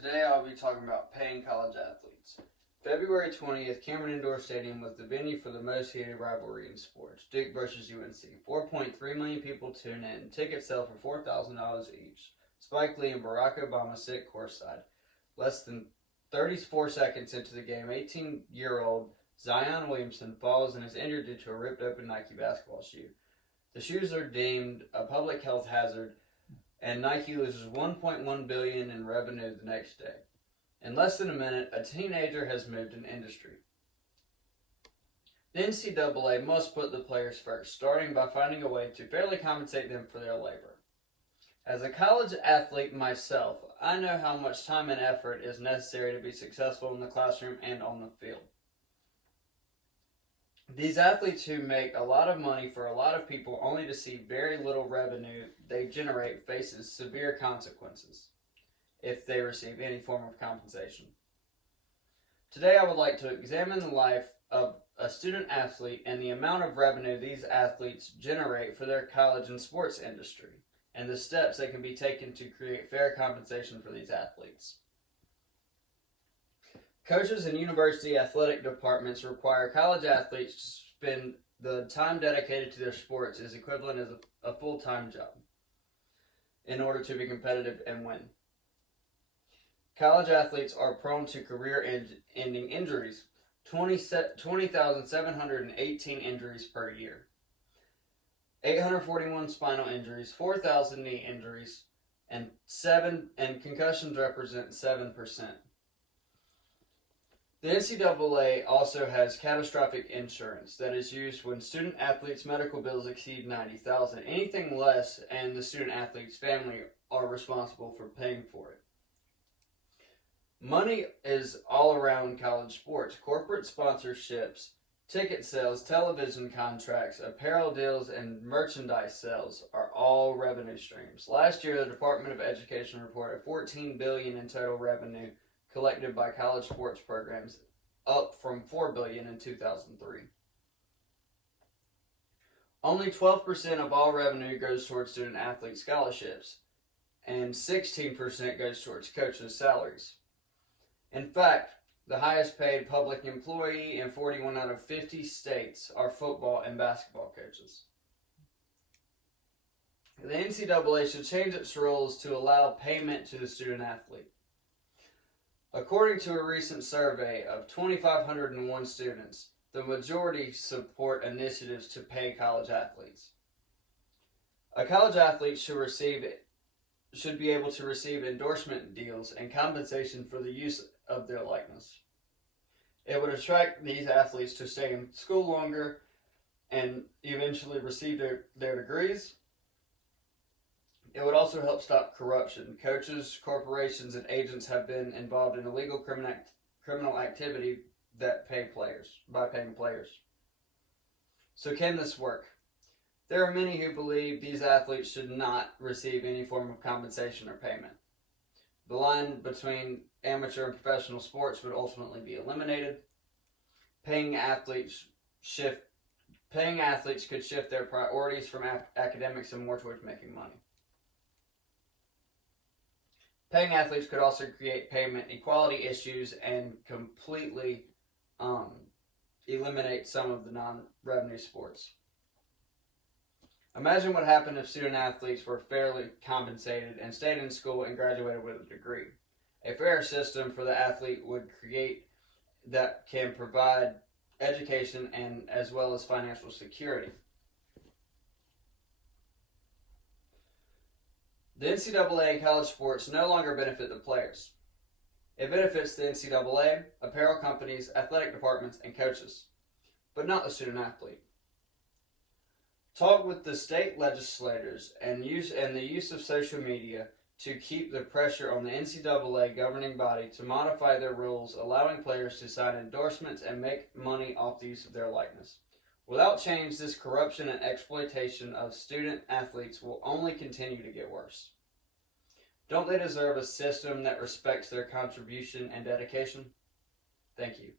Today I'll be talking about paying college athletes. February 20th, Cameron Indoor Stadium was the venue for the most heated rivalry in sports, Duke versus UNC. 4.3 million people tune in. Tickets sell for $4,000 each. Spike Lee and Barack Obama sit courtside. Less than 34 seconds into the game, 18-year-old Zion Williamson falls and is injured due to a ripped open Nike basketball shoe. The shoes are deemed a public health hazard, and Nike loses $1.1 billion in revenue the next day. In less than a minute, a teenager has moved an industry. The NCAA must put the players first, starting by finding a way to fairly compensate them for their labor. As a college athlete myself, I know how much time and effort is necessary to be successful in the classroom and on the field. These athletes who make a lot of money for a lot of people only to see very little revenue they generate faces severe consequences if they receive any form of compensation. Today I would like to examine the life of a student athlete and the amount of revenue these athletes generate for their college and sports industry, and the steps that can be taken to create fair compensation for these athletes. Coaches and university athletic departments require college athletes to spend the time dedicated to their sports as equivalent as a full-time job in order to be competitive and win. College athletes are prone to career-ending injuries, 20,718 injuries per year, 841 spinal injuries, 4,000 knee injuries, and concussions represent 7%. The NCAA also has catastrophic insurance that is used when student athletes' medical bills exceed $90,000. Anything less, and the student athlete's family are responsible for paying for it. Money is all around college sports. Corporate sponsorships, ticket sales, television contracts, apparel deals, and merchandise sales are all revenue streams. Last year, the Department of Education reported $14 billion in total revenue collected by college sports programs, up from $4 billion in 2003. Only 12% of all revenue goes towards student athlete scholarships, and 16% goes towards coaches' salaries. In fact, the highest paid public employee in 41 out of 50 states are football and basketball coaches. The NCAA should change its rules to allow payment to the student athlete. According to a recent survey of 2,501 students, the majority support initiatives to pay college athletes. A college athlete should be able to receive endorsement deals and compensation for the use of their likeness. It would attract these athletes to stay in school longer and eventually receive their degrees. It would also help stop corruption. Coaches, corporations, and agents have been involved in illegal criminal activity that by paying players. So can this work? There are many who believe these athletes should not receive any form of compensation or payment. The line between amateur and professional sports would ultimately be eliminated. Paying athletes could shift their priorities from academics and more towards making money. Paying athletes could also create payment equality issues and completely eliminate some of the non-revenue sports. Imagine what happened if student athletes were fairly compensated and stayed in school and graduated with a degree. A fair system for the athlete would create that can provide education and as well as financial security. The NCAA and college sports no longer benefit the players. It benefits the NCAA, apparel companies, athletic departments, and coaches, but not the student athlete. Talk with the state legislators and the use of social media to keep the pressure on the NCAA governing body to modify their rules, allowing players to sign endorsements and make money off the use of their likeness. Without change, this corruption and exploitation of student athletes will only continue to get worse. Don't they deserve a system that respects their contribution and dedication? Thank you.